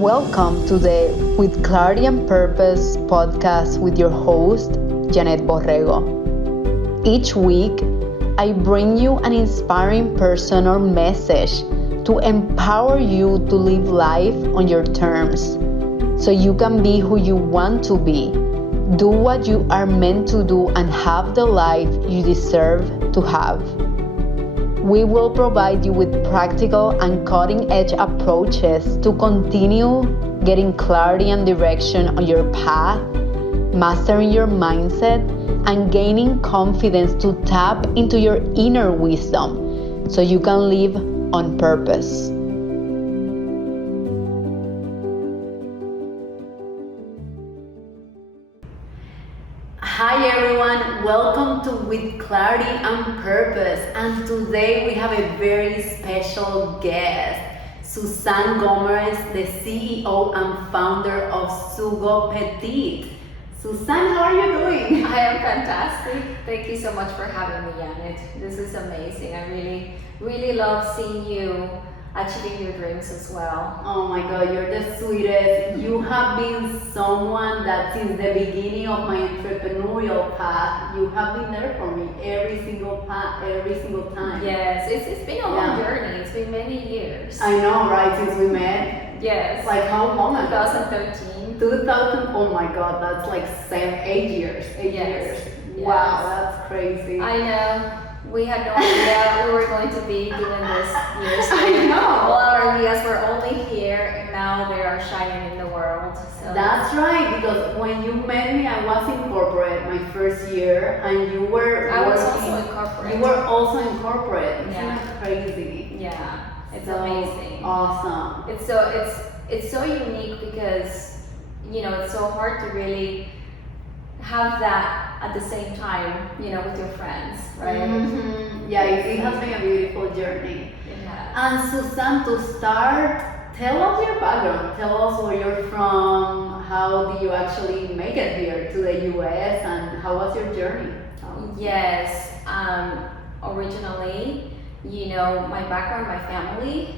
Welcome to the With Clarity and Purpose podcast with your host, Yanet Borrego. Each week, I bring you an inspiring person or message to empower you to live life on your terms so you can be who you want to be, do what you are meant to do, and have the life you deserve to have. We will provide you with practical and cutting-edge approaches to continue getting clarity and direction on your path, mastering your mindset, and gaining confidence to tap into your inner wisdom so you can live on purpose. Hi everyone, welcome to With Clarity and Purpose, and today we have a very special guest, Suzanne Gomez, the CEO and founder of Sugopetite. Suzanne, how are you doing? I am fantastic. Thank you so much for having me, Yanet. This is amazing. I really love seeing you achieving your dreams as well. Oh my God, you're the sweetest. You have been someone that since the beginning of my entrepreneurial path, you have been there for me every single time. Yes, it's been a long journey. It's been many years. I know, right? Since we met. Yes. Like how long ago? 2013. 2000. Oh my God, that's like 8 years. 8 years. Wow, that's crazy. I know. We had no idea we were going to be doing this years later. I know. All our ideas were only here, and now they are shining in the world. So. That's right, because when you met me, I was in corporate my first year, and you were. I was also in corporate. You were also in corporate. Isn't Yeah. that crazy? Yeah, it's so amazing. Awesome. It's so unique because it's so hard to really have that at the same time, with your friends, right? Mm-hmm. Yeah, it has been a beautiful journey. It has. And Suzanne, to start, tell us your background. Tell us where you're from. How did you actually make it here to the US, and how was your journey? Yes, originally, my background, my family,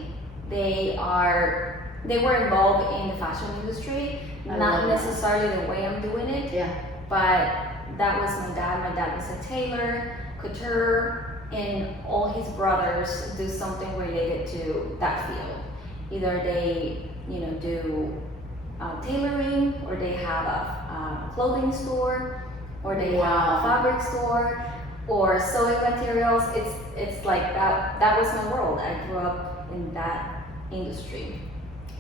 they were involved in the fashion industry, not necessarily the way I'm doing it. Yeah. But that was my dad. My dad was a tailor, couture, and all his brothers do something related to that field. Either they, do tailoring, or they have a clothing store, or they have a fabric store, or sewing materials. It's like that. That was my world. I grew up in that industry.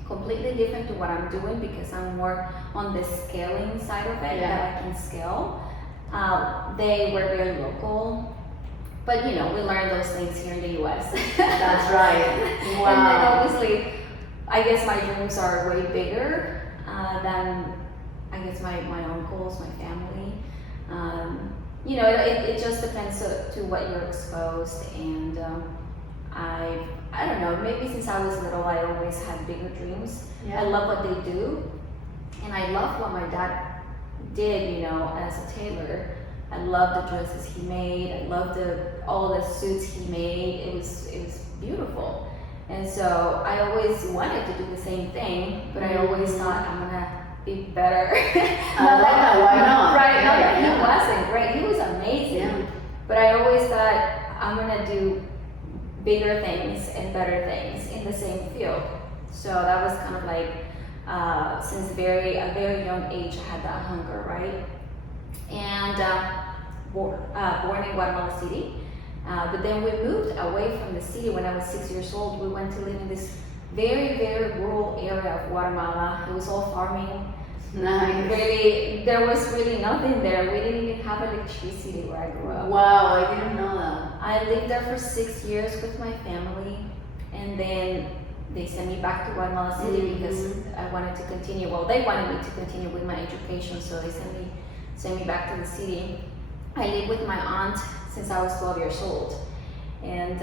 Completely different to what I'm doing because I'm more on the scaling side of it, that I can scale. They were very local, but we learned those things here in the US. That's right. Wow. And then obviously, I guess my dreams are way bigger than I guess my uncles, my family. It just depends to what you're exposed, and I don't know, maybe since I was little, I always had bigger dreams. Yeah. I love what they do, and I love what my dad did, as a tailor. I love the dresses he made. I loved all the suits he made. It was beautiful. And so I always wanted to do the same thing, but I always thought I'm gonna be better. Why not? Right, he wasn't great. He was amazing. Yeah. But I always thought I'm gonna do bigger things and better things in the same field. So that was kind of like since a very young age I had that hunger, right? And born in Guatemala City, but then we moved away from the city when I was 6 years old. We went to live in this very rural area of Guatemala. It was all farming. Nice. Really, there was really nothing there. We didn't even have electricity where I grew up. Wow, I didn't know that. I lived there for 6 years with my family, and then they sent me back to Guatemala City because I wanted to continue. Well, they wanted me to continue with my education, so they sent me back to the city. I lived with my aunt since I was 12 years old, and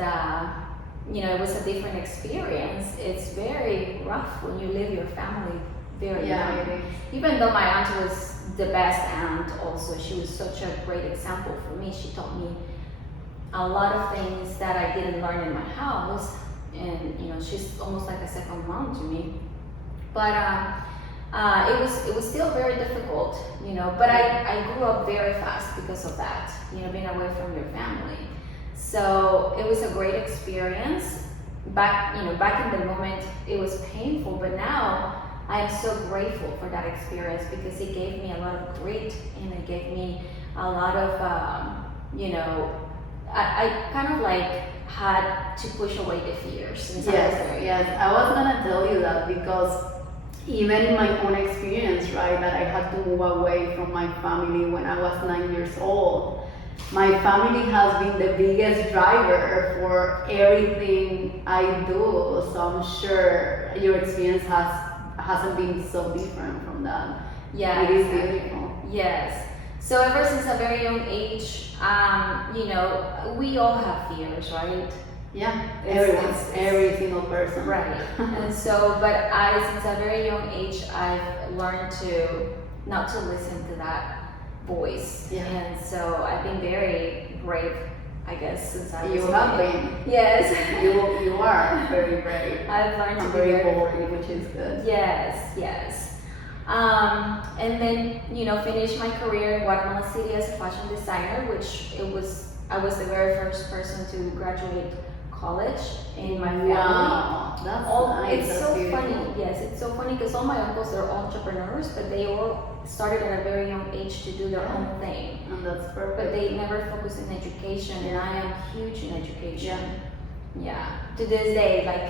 it was a different experience. It's very rough when you leave your family very young. Even though my aunt was the best aunt, also she was such a great example for me. She taught me a lot of things that I didn't learn in my house, and she's almost like a second mom to me. But it was still very difficult, but I grew up very fast because of that, being away from your family. So it was a great experience. Back in the moment, it was painful, but now I am so grateful for that experience because it gave me a lot of grit and it gave me a lot of, I kind of like had to push away the fears. Since I was very young. I was gonna tell you that because even in my own experience, right, that I had to move away from my family when I was 9 years old. My family has been the biggest driver for everything I do, so I'm sure your experience hasn't been so different from that. Yeah, it is exactly. beautiful. Yes. So ever since a very young age, we all have fears, right? Yeah, It's- every single person. Right. And so, but since a very young age, I've learned to not to listen to that voice. Yeah. And so I've been very brave, I guess, since I was You a have kid. been. Yes. You are very brave. I've learned to I'm be very very bold, brave. which is good. Yes. And then, finished my career in Guatemala City as a fashion designer, I was the very first person to graduate college in my family. Wow, that's nice. It's That's so beautiful. funny. Yes, it's so funny because all my uncles are entrepreneurs, but they all started at a very young age to do their own thing. And that's But perfect. they never focused in education, and I am huge in education. Yeah. To this day, like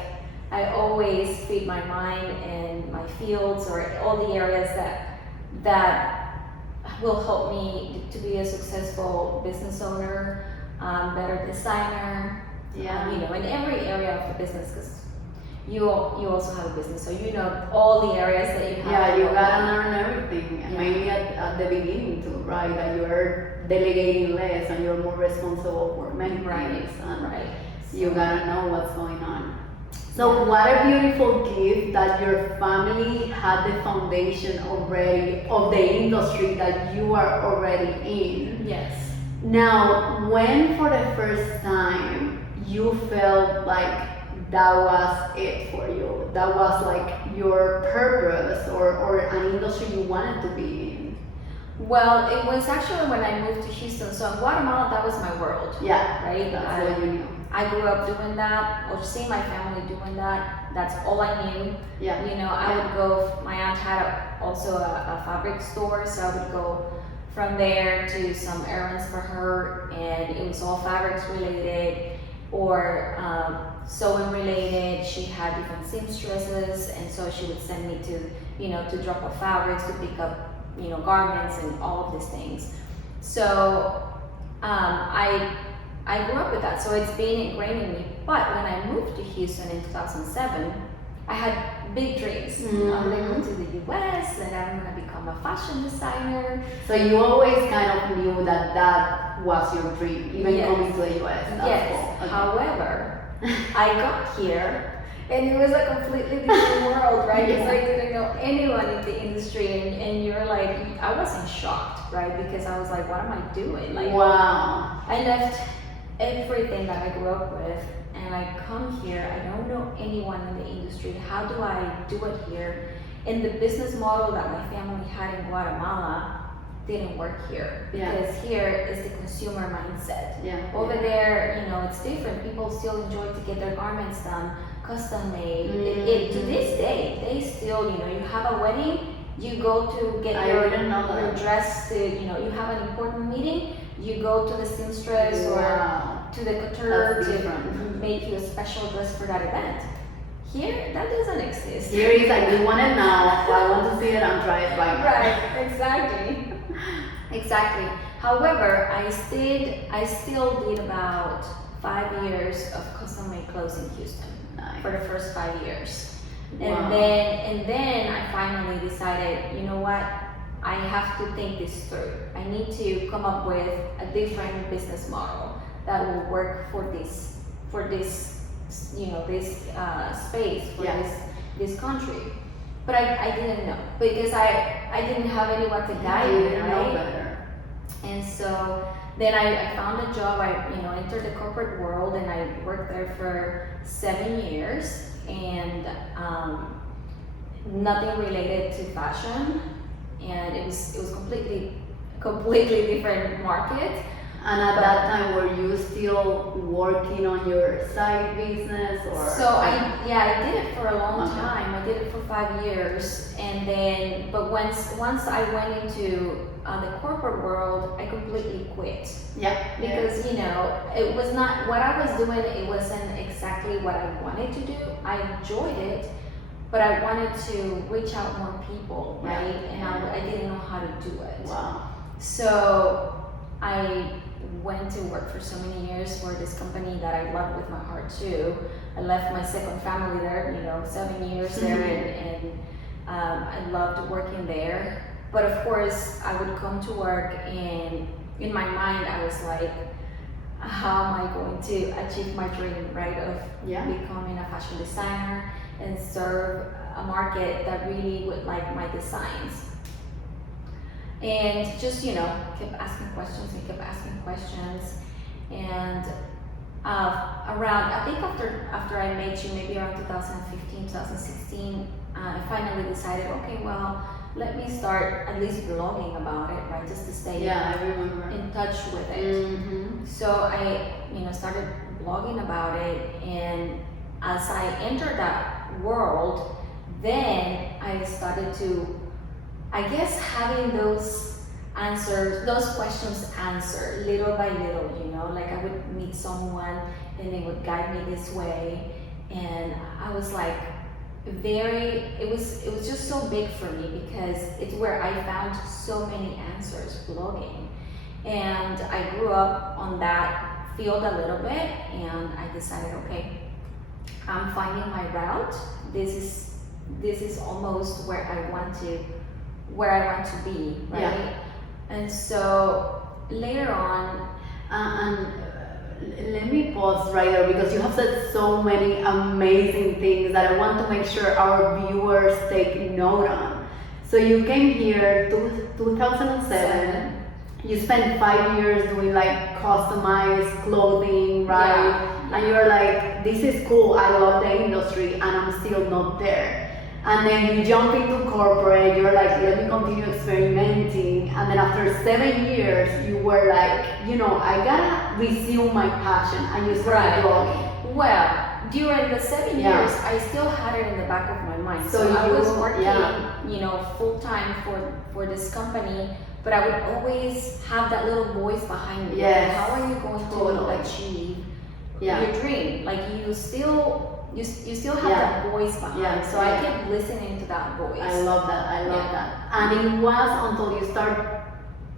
I always feed my mind and my fields or all the areas that will help me to be a successful business owner, better designer. Yeah. In every area of the business, because you also have a business, so you know all the areas that you have. Yeah, to you work gotta on. learn everything, and Yeah. maybe at the beginning too, right? That you're delegating less and you're more responsible for many Right. things, and Right. you gotta know what's going on. So what a beautiful gift that your family had the foundation already of the industry that you are already in. Yes. Now, when for the first time you felt like that was it for you, that was like your purpose or an industry you wanted to be in? Well, it was actually when I moved to Houston. So in Guatemala, that was my world. Yeah, Right. that's what you knew. I grew up doing that, or seeing my family doing that. That's all I knew. Yeah. I would go. My aunt had also a fabric store, so I would go from there to some errands for her, and it was all fabrics related or sewing related. She had different seamstresses, and so she would send me to drop off fabrics, to pick up garments and all of these things. So I grew up with that, so it's been ingrained in me. But when I moved to Houston in 2007, I had big dreams. I'm going to go to the US and I'm going to become a fashion designer. So you always kind of knew that that was your dream, even Yes. coming to the US. That's Yes. cool. Okay. However, I got here and it was a completely different world, right? Because I didn't know anyone in the industry, and you're like, I wasn't shocked, right? Because I was like, what am I doing? Like, Wow. I left everything that I grew up with, and I come here. I don't know anyone in the industry. How do I do it here? And the business model that my family had in Guatemala didn't work here, because here is the consumer mindset. Yeah. Over there, it's different. People still enjoy to get their garments done, custom made. To this day, they still, you have a wedding, you go to get I your didn't know that. dress you have an important meeting, you go to the seamstress Wow. or to the couture That's to different. make you a special dress for that event. Here, that doesn't exist. Here is like, we want it now, I want to see it and try it right now. Right, exactly. Exactly. However, I still did about 5 years of custom made clothes in Houston Nice. for the first 5 years. Wow. And then I finally decided, you know what? I have to think this through. I need to come up with a different business model that will work for this space, for this country. But I didn't know, because I didn't have anyone to guide You me, didn't know right? better. And so then I found a job. I entered the corporate world, and I worked there for 7 years. And nothing related to fashion, and it was completely different market. And at that time, were you still working on your side business, or? So I did it for a long time. I did it for 5 years, and then once I went into the corporate world, I completely quit. Yeah. Because it was not what I was doing. It wasn't exactly what I wanted to do. I enjoyed it, but I wanted to reach out more people, right? And I didn't know how to do it. Wow. So I went to work for so many years for this company that I love with my heart too. I left my second family there, 7 years there, and I loved working there. But of course, I would come to work, and in my mind, I was like, how am I going to achieve my dream, right, of becoming a fashion designer and serve a market that really would like my designs? And just, kept asking questions and kept asking questions. And I think after I met you, maybe around 2015, 2016, I finally decided, okay, well, let me start at least blogging about it, right? Just to stay I remember. in touch with it. Mm-hmm. So I, started blogging about it, and as I entered that world, then I started to, I guess, having those questions answered little by little, like I would meet someone and they would guide me this way, and I was like it was just so big for me because it's where I found so many answers, blogging. And I grew up on that field a little bit, and I decided, okay, I'm finding my route. This is almost where I want to be, right? Yeah. And so later on, let me pause right there, because you have said so many amazing things that I want to make sure our viewers take note on. So you came here 2007. You spent 5 years doing like customized clothing, right? Yeah. And you're like, this is cool, I love the industry, and I'm still not there. And then you jump into corporate, you're like, let me continue experimenting. And then after 7 years, you were like, I gotta resume my passion, and you started blogging. Well, during the 7 years, I still had it in the back of my mind. So I was working, full time for this company, but I would always have that little voice behind me. Yes. How are you going to achieve your dream? Like you still have that voice behind. So I kept listening to that voice. I love that. And it was until you start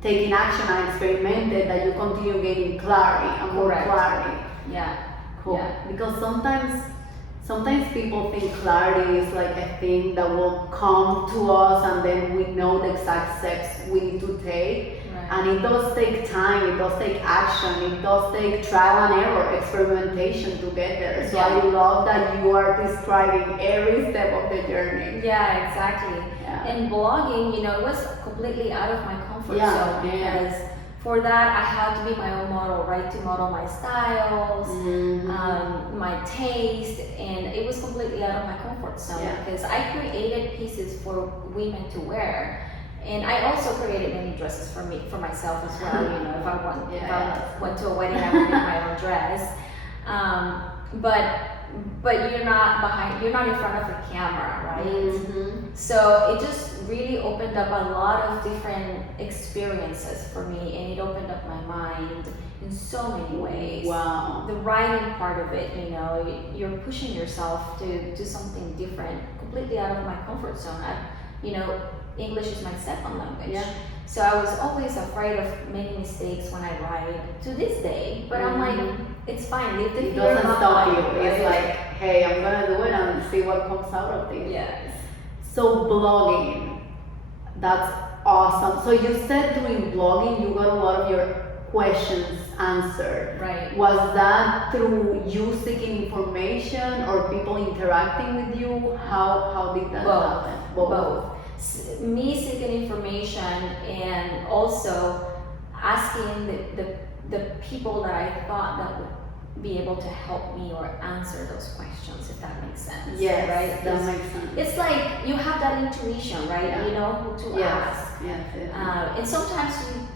taking action and experimented that you continue gaining clarity and more clarity. Yeah. Cool. Yeah. Because sometimes people think clarity is like a thing that will come to us and then we know the exact steps we need to take. And it does take time, it does take action, it does take trial and error, experimentation to get there. So I love that you are describing every step of the journey. Yeah, exactly. Yeah. And blogging, it was completely out of my comfort zone because for that I had to be my own model, right? To model my styles, my taste, and it was completely out of my comfort zone because I created pieces for women to wear. And I also created many dresses for myself as well. If I went to a wedding, I would make my own dress. But you're not in front of a camera, right? Mm-hmm. So it just really opened up a lot of different experiences for me, and it opened up my mind in so many ways. Wow. The writing part of it, you're pushing yourself to do something different, completely out of my comfort zone. English is my second language. Yeah. So I was always afraid of making mistakes when I write to this day. But I'm like, it's fine. It doesn't stop you. It's like, hey, I'm gonna do it and see what comes out of this. Yes. So blogging, that's awesome. So you said during blogging you got a lot of your questions answered. Right. Was that through you seeking information or people interacting with you? How did that happen? Both. Me seeking information and also asking the people that I thought be able to help me or answer those questions, if that makes sense. Yes, right? that makes sense. It's like you have that intuition, right? Yeah. You know who to ask. Yes. And sometimes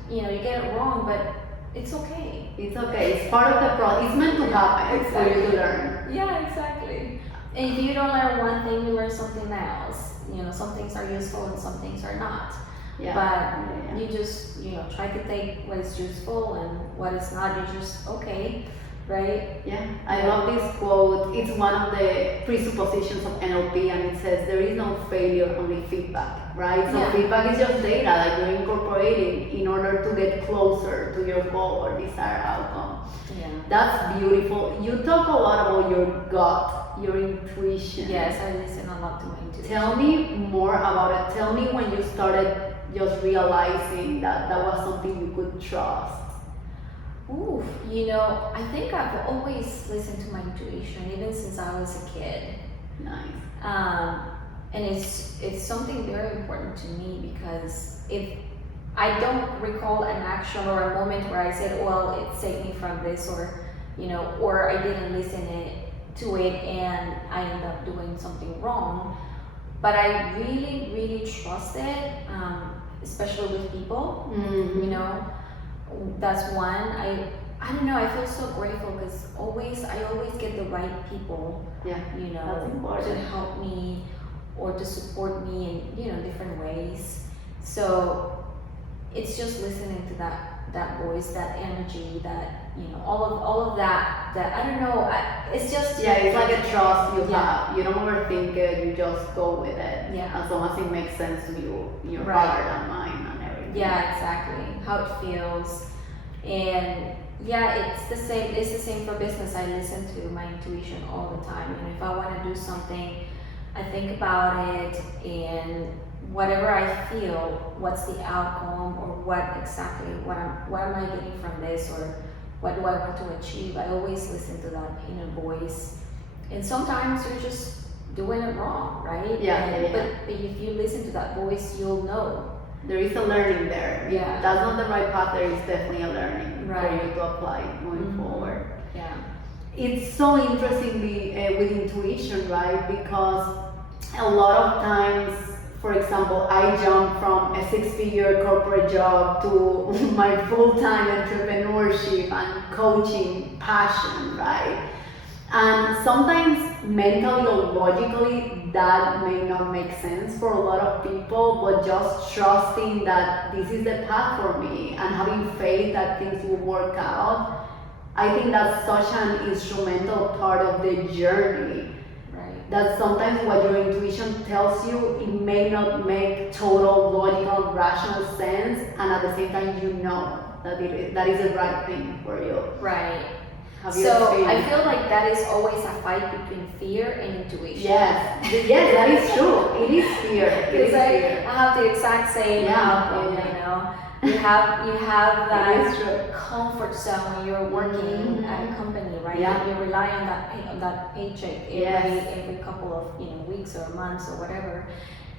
you get it wrong, but it's okay. It's okay. It's part of the process. It's meant to happen. It's for you to learn. Yeah, exactly. And if you don't learn one thing, you learn something else. Some things are useful and some things are not. Yeah. But you just try to take what is useful and what is not. You just okay. Right? Yeah, I love this quote. It's one of the presuppositions of NLP, and it says there is no failure, only feedback, right? So feedback is just data that you're incorporating in order to get closer to your goal or desired outcome. Yeah. That's beautiful. You talk a lot about your gut, your intuition. Yes, I listen a lot to my intuition. Tell me more about it. Tell me when you started just realizing that that was something you could trust. Ooh, I think I've always listened to my intuition, even since I was a kid. Nice. And it's something very important to me, because if I don't recall an action or a moment where I said, well, it saved me from this, or I didn't listen to it and I ended up doing something wrong. But I really, really trust it, especially with people. Mm-hmm. That's one. I don't know, I feel so grateful because I always get the right people, that's important. to help me or to support me in different ways. So it's just listening to that voice, that energy, that all of that I don't know, it's just it's like a trust you have. You don't overthink it, you just go with it. Yeah. As long as it makes sense to you, your Right. heart and mind and everything. Yeah, exactly. How it feels. And it's the same for business. I listen to my intuition all the time. And if I want to do something, I think about it, and whatever I feel, what's the outcome, or what am I getting from this, or what do I want to achieve? I always listen to that inner voice. And sometimes you're just doing it wrong, right? But if you listen to that voice, you'll know. There is a learning there. Yeah. If that's not the right path, there is definitely a learning Right. for you to apply moving forward. Yeah. It's so interesting with intuition, right? Because a lot of times, for example, I jumped from a 6-figure corporate job to my full-time entrepreneurship and coaching passion, right? And sometimes mentally or logically that may not make sense for a lot of people, but just trusting that this is the path for me and having faith that things will work out, I think that's such an instrumental part of the journey. Right. That sometimes what your intuition tells you, it may not make total logical, rational sense, and at the same time you know that that is the right thing for you. Right. So I feel like that is always a fight between fear and intuition. Yes, that is true. It is fear. Because I have the exact same outcome, You have that comfort zone when you're working at a company, right? Yeah. You rely on that paycheck every couple of weeks or months or whatever,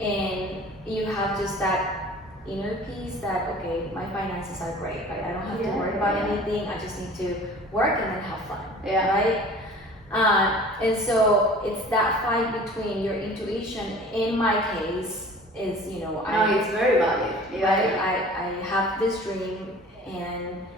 and you have just that inner peace that okay, my finances are great, right? I don't have to worry about anything. I just need to work and then have fun, right? And so it's that fight between your intuition. In my case, is it's very valid. Right? I have this dream, and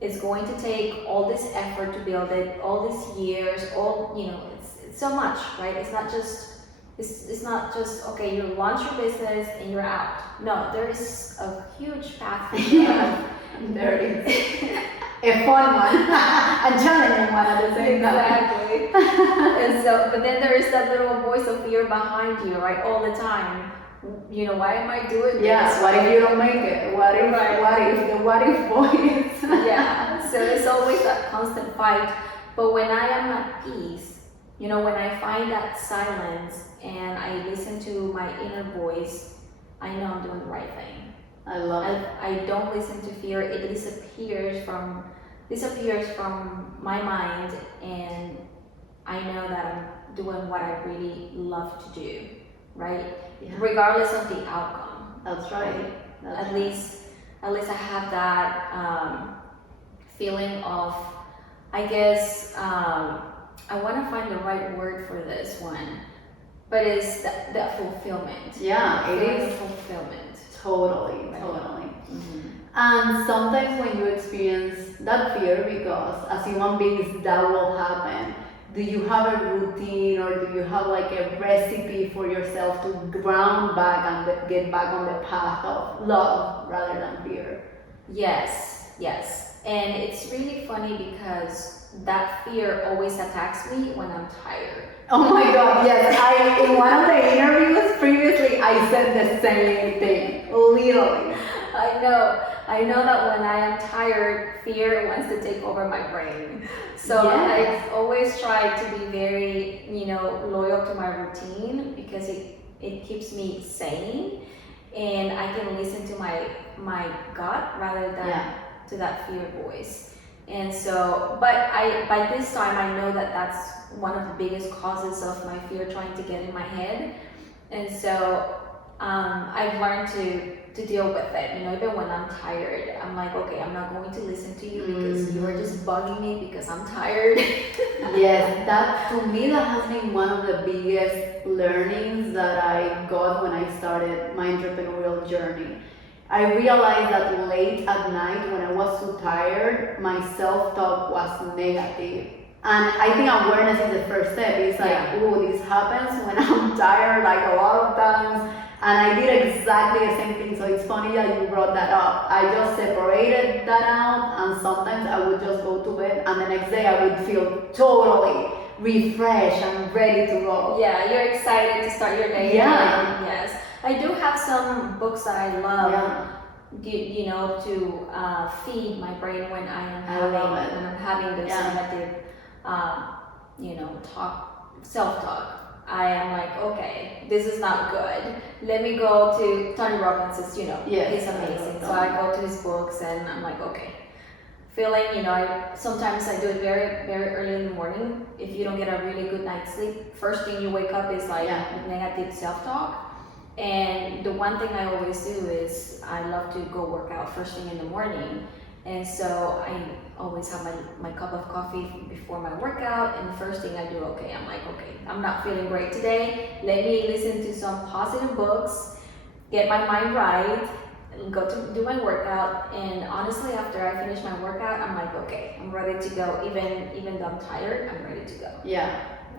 it's going to take all this effort to build it, all these years, it's so much, right? It's not just okay, you launch your business and you're out. No, there is a huge path. There is a fun one, a challenging one at the same time. Exactly. And so, but then there is that little voice of fear behind you, right, all the time. Why am I doing this? Yes, what if you don't make it? What if voice? Yeah, so it's always that constant fight. But when I am at peace, when I find that silence and I listen to my inner voice, I know I'm doing the right thing. I love it. I don't listen to fear. It disappears from my mind, and I know that I'm doing what I really love to do, right? Yeah. Regardless of the outcome. That's right. At least I have that feeling of I guess I want to find the right word for this one, but it's that fulfillment. Yeah, it Feeling is. of fulfillment. Totally, Right. totally. Mhm. And sometimes when you experience that fear, because as human beings that will happen, do you have a routine or do you have like a recipe for yourself to ground back and get back on the path of love rather than fear? Yes, yes. And it's really funny because that fear always attacks me when I'm tired. Oh my god, yes. In one of the interviews previously, I said the same thing. Literally. I know that when I am tired, fear wants to take over my brain. So Yes. I've always tried to be very, loyal to my routine because it keeps me sane and I can listen to my gut rather than Yeah. to that fear voice. And so, but by this time I know that that's one of the biggest causes of my fear trying to get in my head. And so I've learned to deal with it. Even when I'm tired, I'm like, okay, I'm not going to listen to you because you are just bugging me because I'm tired. Yes, that to me that has been one of the biggest learnings that I got when I started my entrepreneurial journey. I realized that late at night when I was too tired, my self-talk was negative. And I think awareness is the first step. It's like, Yeah. oh, this happens when I'm tired, like a lot of times. And I did exactly the same thing. So it's funny that you brought that up. I just separated that out, and sometimes I would just go to bed, and the next day I would feel totally refreshed and ready to go. Yeah, you're excited to start your day. Yeah. Yes. I do have some books that I love. Yeah. To feed my brain when I love it. when I'm having this Yeah. negative, self-talk. I am like, okay, this is not good. Let me go to Tony Robbins. Yes, He's amazing. I So love I go to his books and I'm like, okay. Feeling, sometimes I do it very, very early in the morning. If you don't get a really good night's sleep, first thing you wake up is like Yeah. negative self-talk. And the one thing I always do is I love to go work out first thing in the morning. And so I always have my cup of coffee before my workout. And the first thing I do, I'm like, okay, I'm not feeling great today. Let me listen to some positive books, get my mind right, and go to do my workout. And honestly, after I finish my workout, I'm like, okay, I'm ready to go. Even though I'm tired, I'm ready to go. Yeah.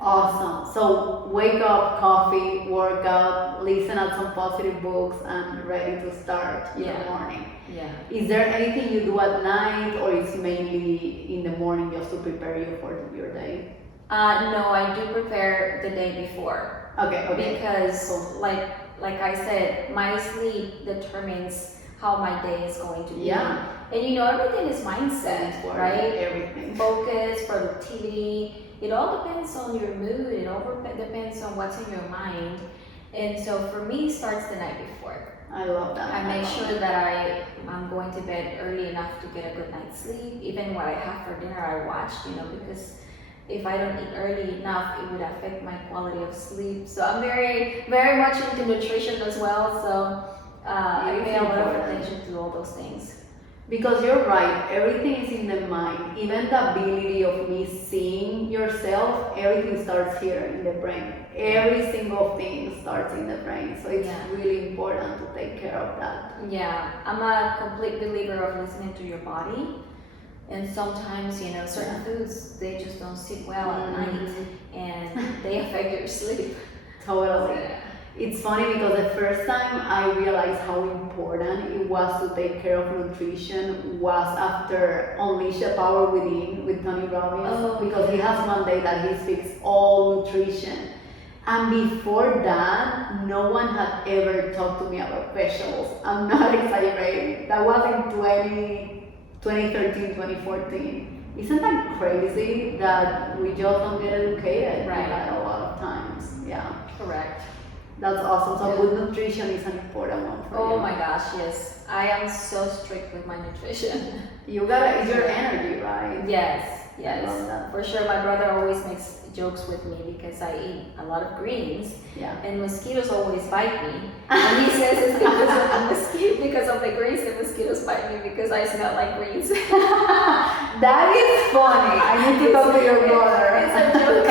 Awesome. So wake up, coffee, workout, listen at some positive books, and ready to start your morning. Yeah. Is there anything you do at night, or it's mainly in the morning just to prepare you for your day? No, I do prepare the day before. Okay. Because Cool. like I said, my sleep determines how my day is going to be. Yeah. And everything is mindset, right? Everything. Focus, productivity. It all depends on your mood. It all depends on what's in your mind. And so for me, it starts the night before. I love that. I make sure that I'm going to bed early enough to get a good night's sleep. Even what I have for dinner, I watch, because if I don't eat early enough, it would affect my quality of sleep. So I'm very, very much into nutrition as well. So I pay a lot of attention to all those things. Because you're right, everything is in the mind. Even the ability of me seeing yourself, everything starts here in the brain. Every single thing starts in the brain. So it's really important to take care of that. Yeah, I'm a complete believer of listening to your body. And sometimes, certain foods, they just don't sit well at night and they affect your sleep. Totally. It's funny because the first time I realized how important it was to take care of nutrition was after Unleash the Power Within with Tony Robbins, because he has one day that he speaks all nutrition. And before that, no one had ever talked to me about vegetables. I'm not exaggerating. That was in 2013, 2014. Isn't that crazy that we just don't get educated right a lot of times? Yeah. Correct. That's awesome. So good nutrition is an important one for you. Oh my gosh, yes. I am so strict with my nutrition. It's your energy, right? Yes. yes. I love that. For sure, my brother always makes jokes with me because I eat a lot of greens, and mosquitoes always bite me. And he says it's because of the greens, the mosquitoes bite me because I smell like greens. That is funny. I need to talk to your brother. It's a joke.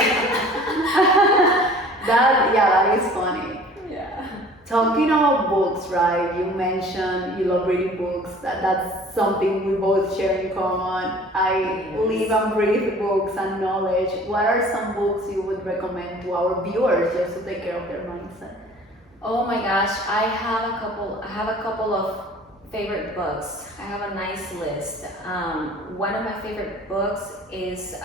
that is funny. Yeah. Talking about books, right? You mentioned you love reading books. That's something we both share in common. I live and breathe books and knowledge. What are some books you would recommend to our viewers just to take care of their mindset? Oh my gosh, I have a couple of favorite books. I have a nice list. One of my favorite books is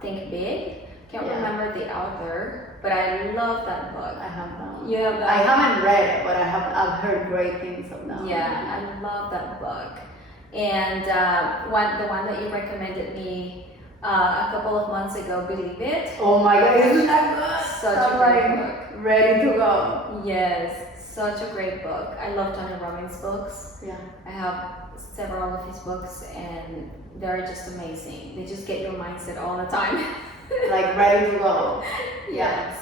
Think Big. Can't remember the author, but I love that book. I have that. You have that? I haven't read it, but I've heard great things of that. Yeah, I love that book. And the one that you recommended me a couple of months ago, Believe It. Oh my God, isn't that good? Such a great book. Ready to go. Yes, such a great book. I love Tony Robbins' books. Yeah. I have several of his books, and they're just amazing. They just get your mindset all the time. Like ready to go. Yes.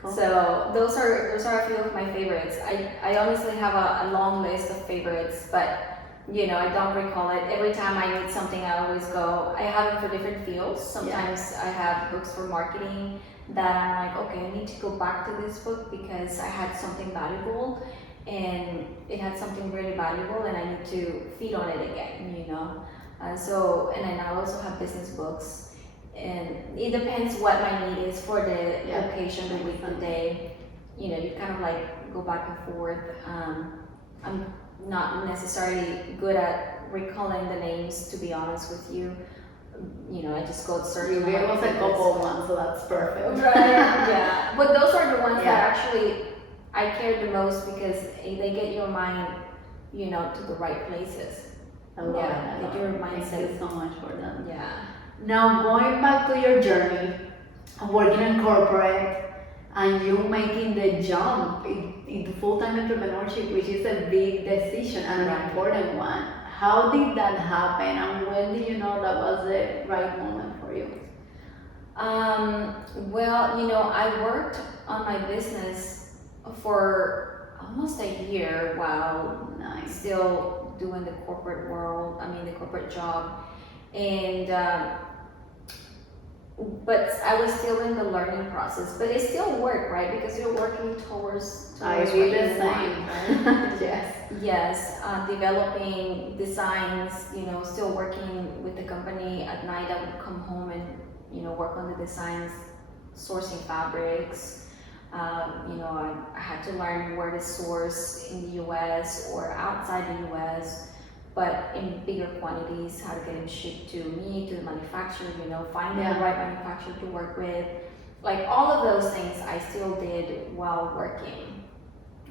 Cool. So those are a few of my favorites. I honestly have a long list of favorites, but I don't recall it. Every time I need something, I always go. I have them for different fields. Sometimes I have books for marketing that I'm like, okay, I need to go back to this book because I had something valuable, and it had something really valuable, and I need to feed on it again. And then I also have business books. And it depends what my need is for the occasion, the week, the day. You kind of like go back and forth. I'm not necessarily good at recalling the names, to be honest with you. I just go search. You gave us a couple of ones, so that's perfect. Right, yeah. But those are the ones that actually I care the most because they get your mind, to the right places. I love it. Get your mindset. Thank you so much for that. Yeah. Now, going back to your journey, working in corporate, and you making the jump into full-time entrepreneurship, which is a big decision and an important one. How did that happen, and when did you know that was the right moment for you? Well, I worked on my business for almost a year while still doing the corporate the corporate job. And but I was still in the learning process, but it still worked, right? Because you're working towards I what did you the same. want. Yes. Developing designs, still working with the company at night. I would come home and work on the designs, sourcing fabrics. I had to learn where to source in the US or outside the US, but in bigger quantities, how to get them shipped to me, to the manufacturer, finding the right manufacturer to work with. Like all of those things I still did while working.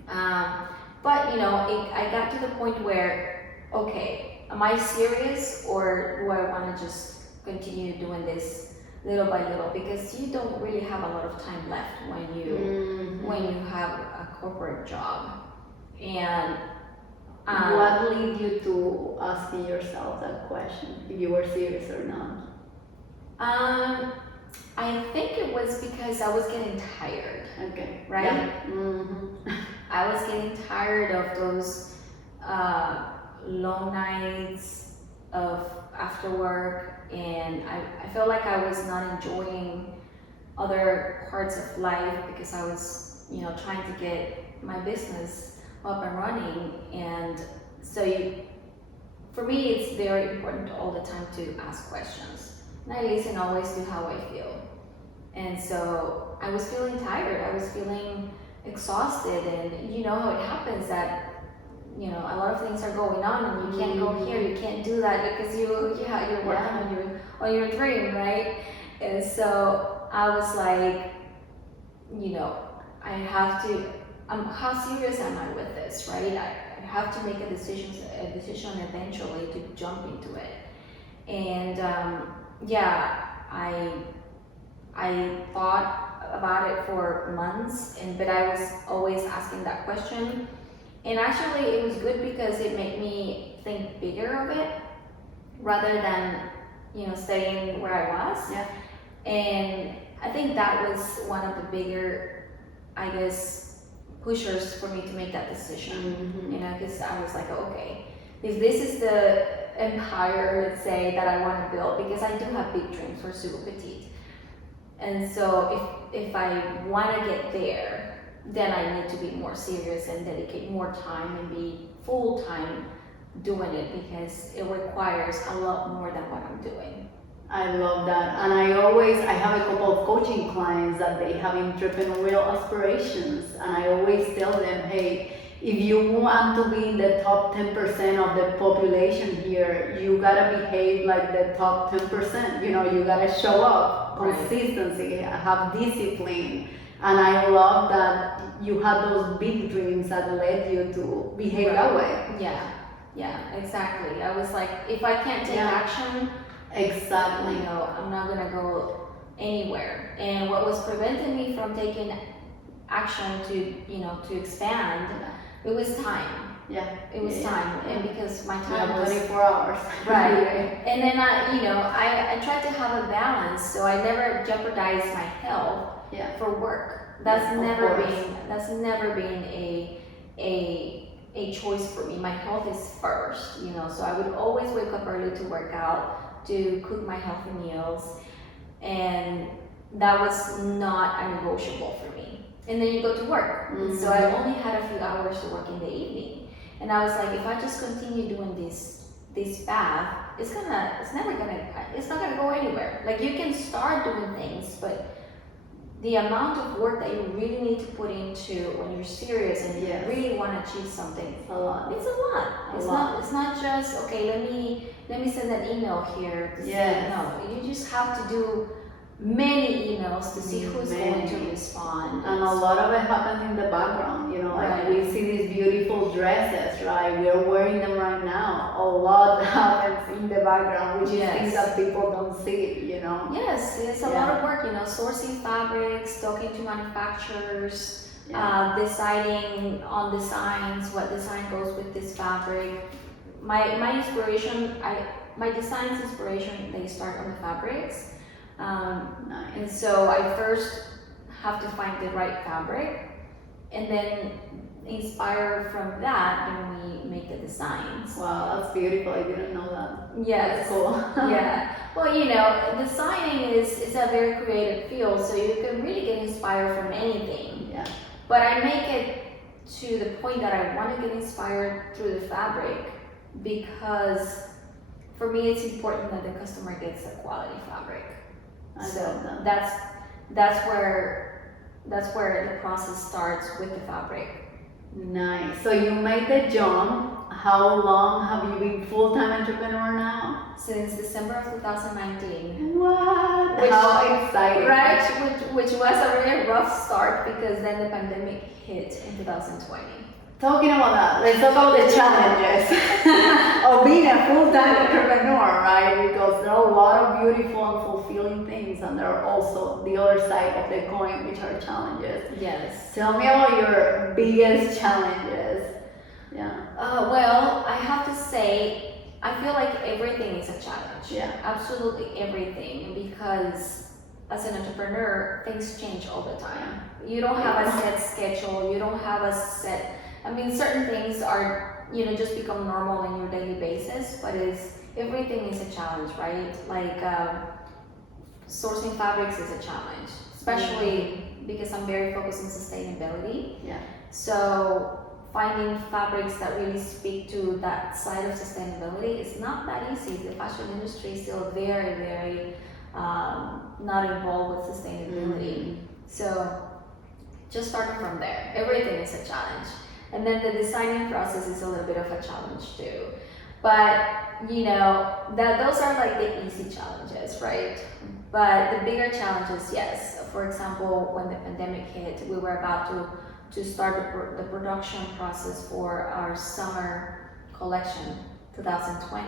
But I got to the point where, okay, am I serious, or do I want to just continue doing this little by little? Because you don't really have a lot of time left when you have a corporate job. And what led you to asking yourself that question, if you were serious or not? I think it was because I was getting tired. Okay. Right? Yeah. Mm-hmm. I was getting tired of those long nights of after work, and I felt like I was not enjoying other parts of life because I was, trying to get my business up and running. And so for me, it's very important all the time to ask questions. And I listen always to how I feel. And so I was feeling tired. I was feeling exhausted, and you know how it happens that a lot of things are going on, and you can't go here, you can't do that because you're working on your dream, right? And so I was like, I have to. How serious am I with this, right? I have to make a decision eventually to jump into it. And I thought about it for months, but I was always asking that question. And actually, it was good because it made me think bigger of it, rather than staying where I was. Yeah. And I think that was one of the bigger, I guess, pushers for me to make that decision. Because I was like, okay, if this is the empire, let's say, that I want to build, because I do have big dreams for Sugopetite. And so if I want to get there, then I need to be more serious and dedicate more time and be full-time doing it, because it requires a lot more than what I'm doing. I love that. And I have a couple of coaching clients that they have entrepreneurial aspirations, and I always tell them, hey, if you want to be in the top 10% of the population here, you gotta behave like the top 10%. You gotta show up, consistency, have discipline. And I love that you had those big dreams that led you to behave that way. Yeah, exactly. I was like, if I can't take action, exactly, I'm not gonna go anywhere. And what was preventing me from taking action to expand, it was time. It was time, and because my time was 24 hours. Right. And then I tried to have a balance, so I never jeopardized my health for work. That's never been a choice for me. My health is first, so I would always wake up early to work out, to cook my healthy meals, and that was not a negotiable for me. And then you go to work. So I only had a few hours to work in the evening. And I was like, if I just continue doing this path, it's not gonna go anywhere. Like, you can start doing things, but the amount of work that you really need to put into when you're serious and you really want to achieve something, it's a lot. It's not just, okay, let me send an email here to say no. You just have to do many emails to see who's going to respond. And a lot of it happens in the background, like we see these beautiful dresses, right? We're wearing them right now. A lot happens in the background, which is things that people don't see, Yes, it's a lot of work, sourcing fabrics, talking to manufacturers, deciding on designs, what design goes with this fabric. My inspiration, my design's inspiration, they start on the fabrics. And so I first have to find the right fabric, and then inspire from that, and we make the designs. Wow, that's beautiful. I didn't know that. Yes. That's cool. Yeah. Well, designing is a very creative field, so you can really get inspired from anything. Yeah. But I make it to the point that I want to get inspired through the fabric, because for me it's important that the customer gets a quality fabric. So that's where the process starts with the fabric. Nice. So you made the jump. How long have you been full-time entrepreneur now? Since December of 2019. What? How exciting! Right, which was a really rough start, because then the pandemic hit in 2020. Talking about that, let's talk about the challenges of being a full-time entrepreneur, right? Because there are a lot of beautiful and fulfilling things, and there are also the other side of the coin, which are challenges. Yes. Tell me about your biggest challenges. Well, I have to say, I feel like everything is a challenge. Yeah. Absolutely everything, because as an entrepreneur, things change all the time. You don't have a set schedule. You don't have a set. Certain things are, just become normal in your daily basis, but everything is a challenge, right? Like, sourcing fabrics is a challenge, especially because I'm very focused on sustainability. Yeah. So finding fabrics that really speak to that side of sustainability is not that easy. The fashion industry is still very, very not involved with sustainability. So just starting from there, everything is a challenge. And then the designing process is a little bit of a challenge too. But those are like the easy challenges, right? But the bigger challenges, yes. For example, when the pandemic hit, we were about to start the production process for our summer collection 2020,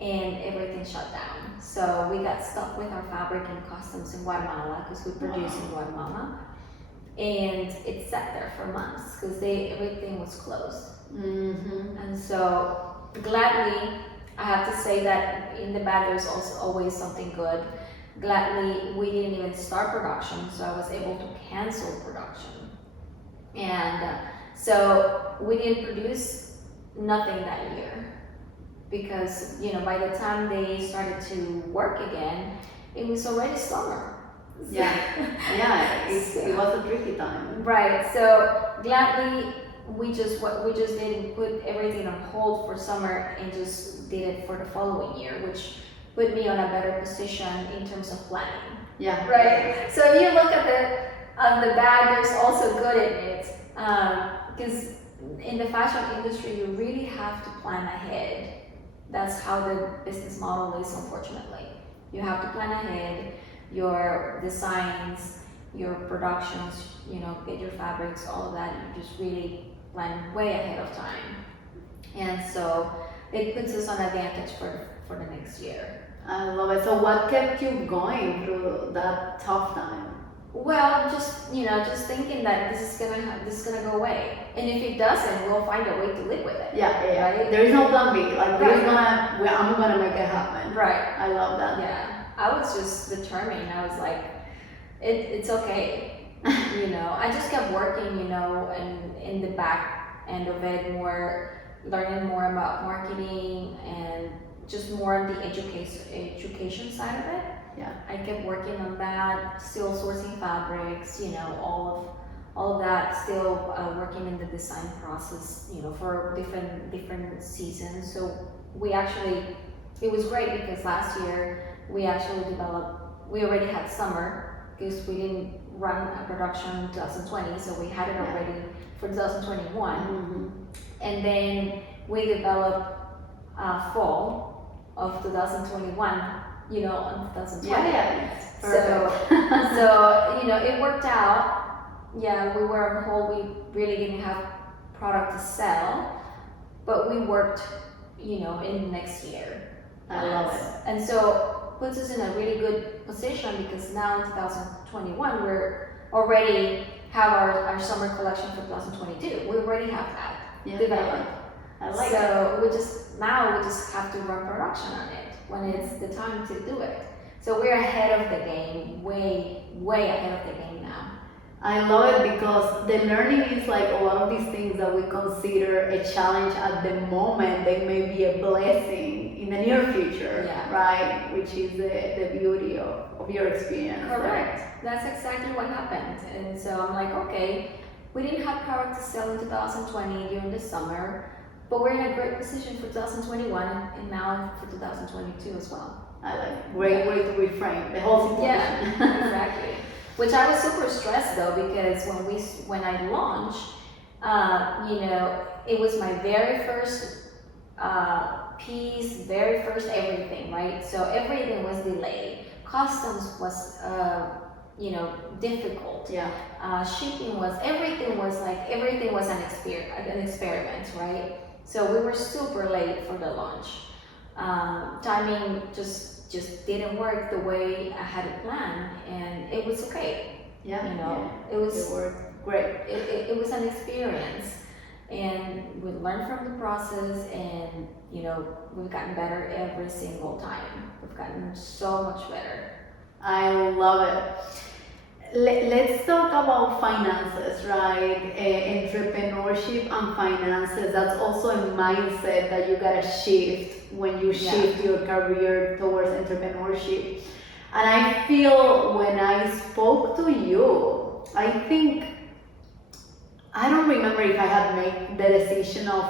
and everything shut down. So we got stuck with our fabric and customs in Guatemala, because we produce in Guatemala. And it sat there for months because everything was closed. And so gladly I have to say that in the bad there's also always something good. Gladly, we didn't even start production, so I was able to cancel production. And so we didn't produce nothing that year because, by the time they started to work again, it was already summer. Yeah, it was a tricky time. Right. So gladly, we just didn't put everything on hold for summer and just did it for the following year, which put me on a better position in terms of planning. Yeah. Right. So if you look at the bad, there's also good in it, because in the fashion industry, you really have to plan ahead. That's how the business model is, unfortunately. You have to plan ahead. Your designs, your productions, get your fabrics, all of that, you just really plan way ahead of time. And so it puts us on advantage for the next year. I love it. So what kept you going through that tough time? Well, just thinking that this is gonna go away, and if it doesn't, we'll find a way to live with it. Yeah. Right? There is no plan B. Like Right. I'm gonna make it happen. Right. I love that. Yeah. I was just determined. I was like, it's okay. I just kept working, and in the back end of it, learning more about marketing and just more on the education side of it. Yeah. I kept working on that, still sourcing fabrics, all of that, still working in the design process, for different seasons. So it was great because last year we already had summer because we didn't run a production in 2020, so we had it already for 2021. Mm-hmm. And then we developed fall of 2021, in 2020. Yeah. So it worked out. Yeah, we were on hold. We really didn't have product to sell, but we worked, in next year. I love it. And so puts us in a really good position because now in 2021 we're already have our summer collection for 2022. We already have that developed. I like it. So we just have to run production on it when it's the time to do it. So we're ahead of the game, way ahead of the game now. I love it because the learning is like a lot of these things that we consider a challenge at the moment, they may be a blessing in the near future, right? Which is the beauty of your experience. Correct. That's exactly what happened. And so I'm like, okay, we didn't have product to sell in 2020 during the summer, but we're in a great position for 2021 and now for 2022 as well. I like it. Great way to reframe the whole situation. Yeah, exactly. Which I was super stressed though because when I launched, it was my very first piece, very first everything, right? So everything was delayed. Customs was difficult. Yeah. Everything was an experiment, right? So we were super late for the launch. Timing just didn't work the way I had it planned, and it was okay. Yeah. It worked great. It was an experience, and we learned from the process, and we've gotten better every single time. We've gotten so much better. I love it. Let's talk about finances, right? Entrepreneurship and finances, that's also a mindset that you gotta shift when you shift your career towards entrepreneurship. And I feel when I spoke to you, I don't remember if I had made the decision of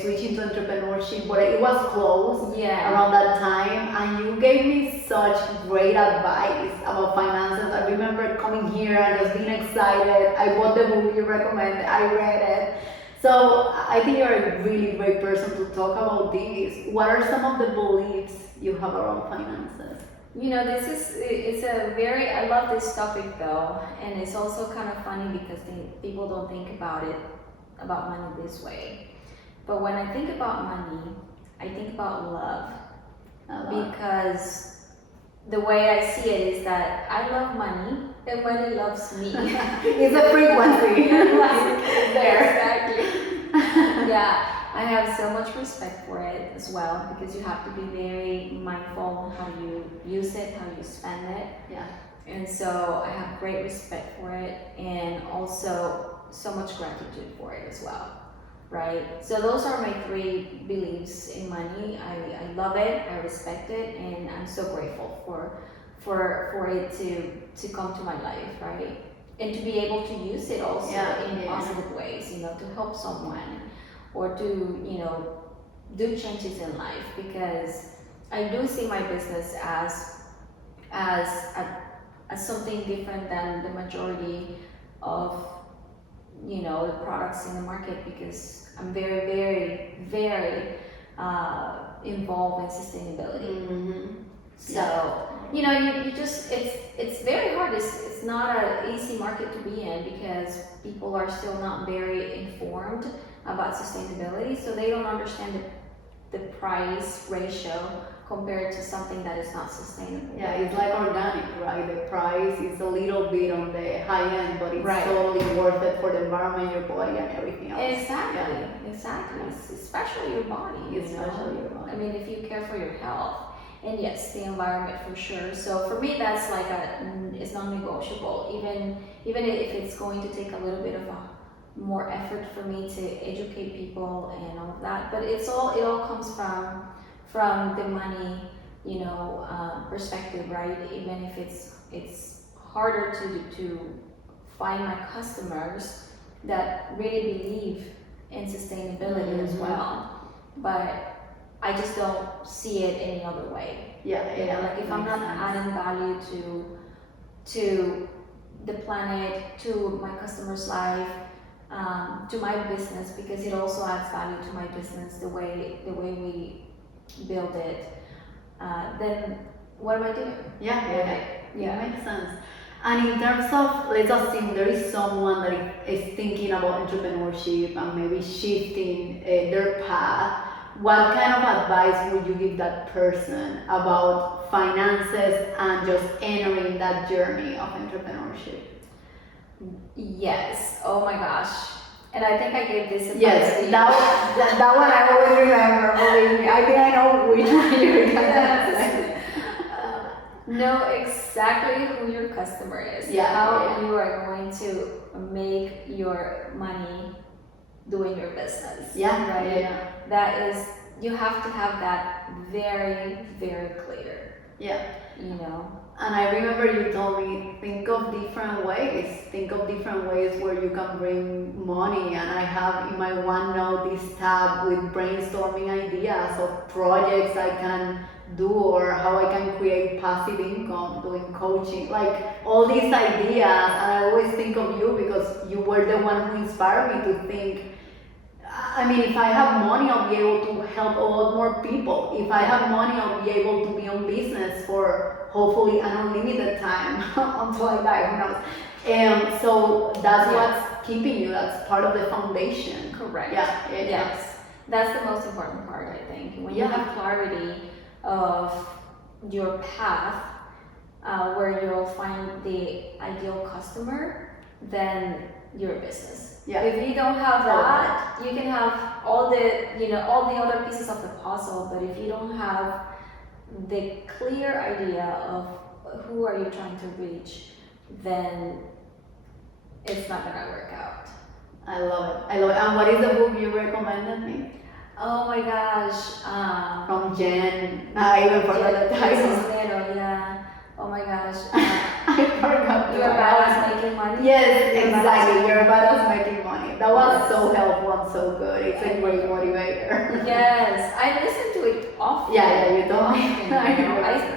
switching to entrepreneurship, but it was close around that time. And you gave me such great advice about finances. I remember coming here and just being excited. I bought the book you recommended, I read it. So I think you're a really great person to talk about this. What are some of the beliefs you have around finances? I love this topic though, and it's also kind of funny because people don't think about money this way. But when I think about money, I think about love. Because the way I see it is that I love money and money loves me. It's a frequency. There. Exactly. Yeah. I have so much respect for it as well, because you have to be very mindful on how you use it, how you spend it. Yeah. And so I have great respect for it, and also so much gratitude for it as well, right? So those are my 3 beliefs in money. I love it, I respect it, and I'm so grateful for it to come to my life, right? And to be able to use it also in positive ways, to help someone, or to, do changes in life, because I do see my business as something different than the majority of, the products in the market, because I'm very, very, very involved in sustainability. Mm-hmm. So, you just, it's very hard. It's not an easy market to be in, because people are still not very informed about sustainability, so they don't understand the price ratio compared to something that is not sustainable. Yeah, it's like organic, right? The price is a little bit on the high end, but it's Right. totally worth it for the environment, your body, and everything else. Exactly, exactly. Especially your body. Especially your body. I mean, if you care for your health, and yes, the environment for sure. So for me, that's like it's non-negotiable. Even if it's going to take a little bit of a more effort for me to educate people and all of that, but it all comes from the money, perspective, right? Even if it's harder to find my customers that really believe in sustainability as well, but I just don't see it any other way. Yeah. Like if I'm not adding value to the planet, to my customer's life, to my business, because it also adds value to my business, the way we build it, then what am I doing? Yeah. Yeah. It makes sense. And in terms of, let's assume there is someone that is thinking about entrepreneurship and maybe shifting their path, what kind of advice would you give that person about finances and just entering that journey of entrepreneurship? Yes. Oh my gosh. And I think I gave this advice Yes, to you. that one I always remember, believe me. I think I know which one you're gonna say. Know exactly who your customer is. How you are going to make your money doing your business. Yeah. Right? Yeah. That is, you have to have that very, very clear. Yeah. And I remember you told me, think of different ways where you can bring money. And I have in my OneNote this tab with brainstorming ideas of projects I can do, or how I can create passive income doing coaching, like all these ideas. And I always think of you because you were the one who inspired me to think, I mean, if I have money, I'll be able to help a lot more people. If I have money, I'll be able to be on business for hopefully an unlimited time until I die, who knows. And so that's what's keeping you, that's part of the foundation. Correct. Yes. That's the most important part, I think. When you have clarity of your path, where you'll find the ideal customer, then your business. Yeah. If you don't have that, you can have all the other pieces of the puzzle, but if you don't have the clear idea of who are you trying to reach, then it's not gonna work out. I love it. And what is the book you recommended me? Oh my gosh. From Jen. I even forgot the title. Yeah. Oh my gosh. I forgot. You're badass making money? Yes, exactly. You're badass making money. That was so helpful and so good. It's a great motivator. Yes, I listen to it often. Yeah, you told me.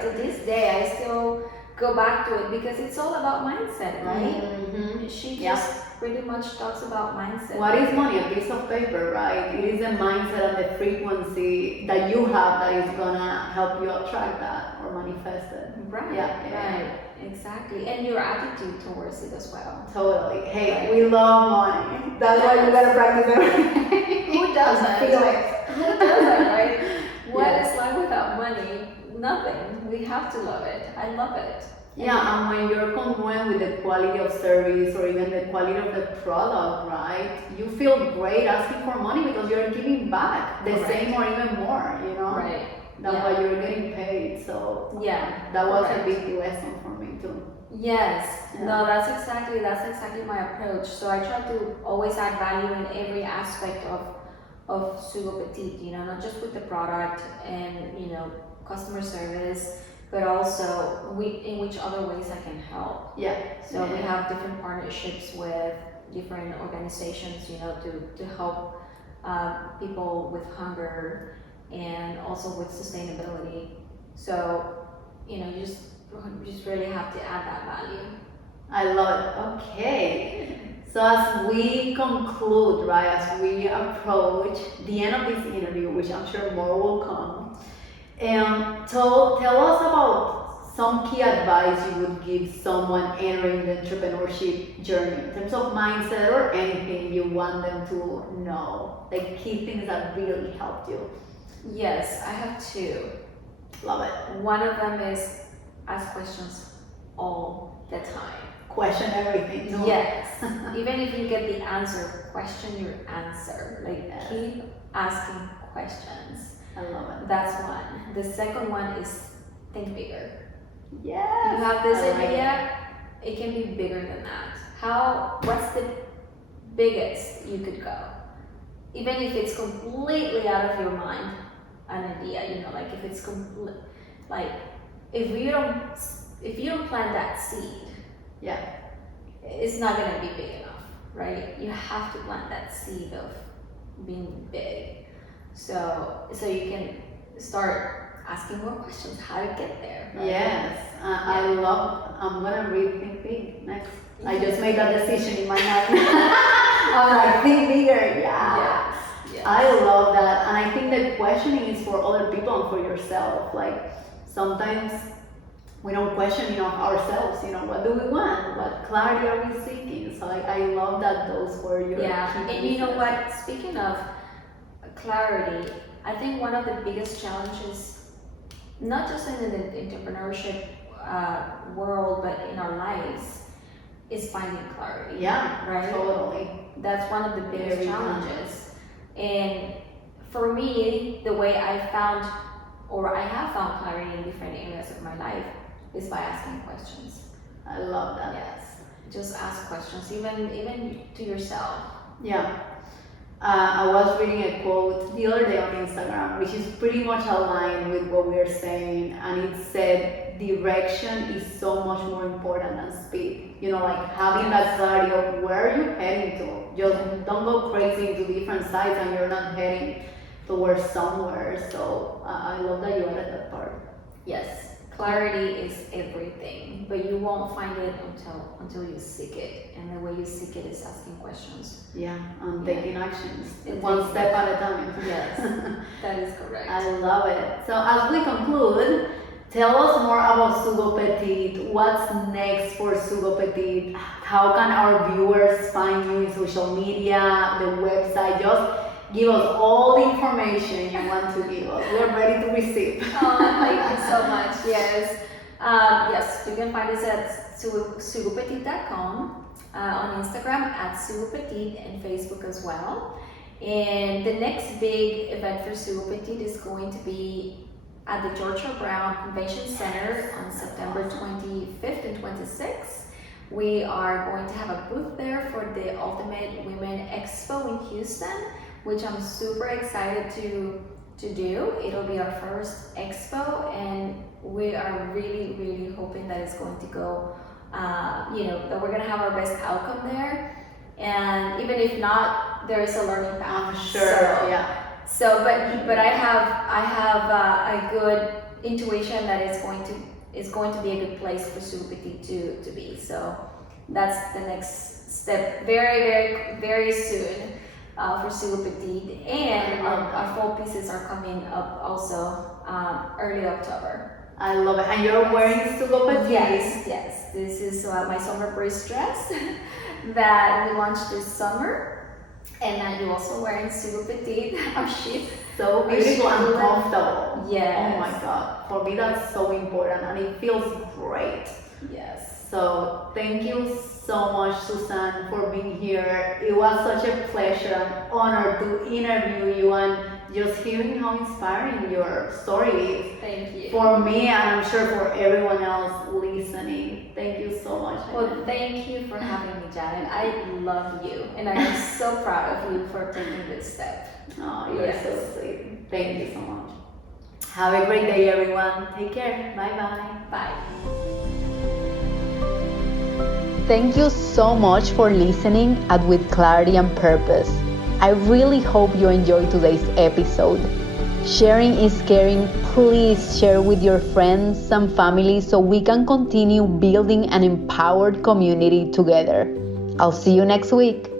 To this day, I still go back to it because it's all about mindset, right? Mm-hmm. She just pretty much talks about mindset. What is money? A piece of paper, right? It is the mindset and the frequency that you have that is gonna help you attract that or manifest it. Right. Right. Exactly. And your attitude towards it as well. Totally. Hey, we love money. That's why you gotta practice everything. Who doesn't? Feel it. Who doesn't, right? What is life without money? Nothing. We have to love it. I love it. Yeah, and when you're congruent with the quality of service or even the quality of the product, right? You feel great asking for money because you're giving back the same or even more, you know? Right. Than what you're getting paid. So yeah, that was a big lesson for me too. Yes. Yeah. No, that's exactly my approach. So I try to always add value in every aspect of Sugopetite, you know, not just with the product and, you know, customer service, but also in which other ways I can help. Yeah. So we have different partnerships with different organizations, you know, to help people with hunger and also with sustainability. So, you know, you just really have to add that value. I love it. Okay. So as we conclude, right, as we approach the end of this interview, which I'm sure more will come, tell us about some key advice you would give someone entering the entrepreneurship journey in terms of mindset or anything you want them to know, like key things that really helped you. Yes, I have two. Love it. One of them is ask questions all the time. Question everything. No. Yes. Even if you get the answer, question your answer. Like keep asking questions. I love it. That's one. The second one is think bigger. Yes. You have this idea, it can be bigger than that. What's the biggest you could go? Even if it's completely out of your mind, an idea, you know, like if it's like if you don't plant that seed, yeah, it's not gonna be big enough, right? You have to plant that seed of being big, so you can start asking more questions, how to get there. Right? Yes, I'm gonna read Think Big next. I just made that decision in my mind. I'm like, think bigger, yeah. Yes. I love that, and I think that questioning is for other people and for yourself. Like sometimes we don't question enough ourselves. You know, what do we want? What clarity are we seeking? So I love that those were your key and pieces. you know what? Speaking of clarity, I think one of the biggest challenges, not just in the entrepreneurship world, but in our lives, is finding clarity. Yeah, right. Totally. That's one of the biggest challenges. And for me, the way I have found clarity in different areas of my life is by asking questions. I love that. Yes, just ask questions, even to yourself. Yeah. I was reading a quote the other day on Instagram, which is pretty much aligned with what we're saying, and it said, direction is so much more important than speed. You know, like having that clarity of where are you heading to. Just don't go crazy into different sides and you're not heading towards somewhere. So I love that you added that part. Yes, clarity is everything, but you won't find it until you seek it. And the way you seek it is asking questions. Yeah, and taking actions, one step at a time. Yes, that is correct. I love it. So as we conclude, tell us more about Sugopetite. What's next for Sugopetite? How can our viewers find you in social media, the website? Just give us all the information you want to give us. We're ready to receive. Oh, thank you so much. Yes. Yes, you can find us at sugopetite.com, on Instagram at Sugopetite, and Facebook as well. And the next big event for Sugopetite is going to be at the Georgia Brown Convention Center on September 25th and 26th. We are going to have a booth there for the Ultimate Women Expo in Houston, which I'm super excited to do. It'll be our first expo, and we are really, really hoping that it's going to go, that we're gonna have our best outcome there. And even if not, there is a learning path. I'm sure, yeah. So, but I have a good intuition that it's going to be a good place for Sugopetite to be. So that's the next step, very, very, very soon for Sugopetite. And our fall pieces are coming up also early October. I love it. And you're wearing Sugopetite? Yes. This is my summer breeze dress that we launched this summer. And you're also wearing Sugopetite, our sheep. so beautiful and comfortable. Yes. Oh my God. For me, that's so important, and it feels great. Yes. So thank you so much, Susan, for being here. It was such a pleasure and honor to interview you, and just hearing how inspiring your story is. Thank you. For me, and I'm sure for everyone else listening. Thank you so much. Well, thank you for having me, Janet. I love you, and I am so proud of you for taking this step. Oh, you're so sweet. Thank you so much. Have a great day, everyone. Take care. Bye-bye. Bye. Thank you so much for listening at With Clarity and Purpose. I really hope you enjoyed today's episode. Sharing is caring. Please share with your friends and family so we can continue building an empowered community together. I'll see you next week.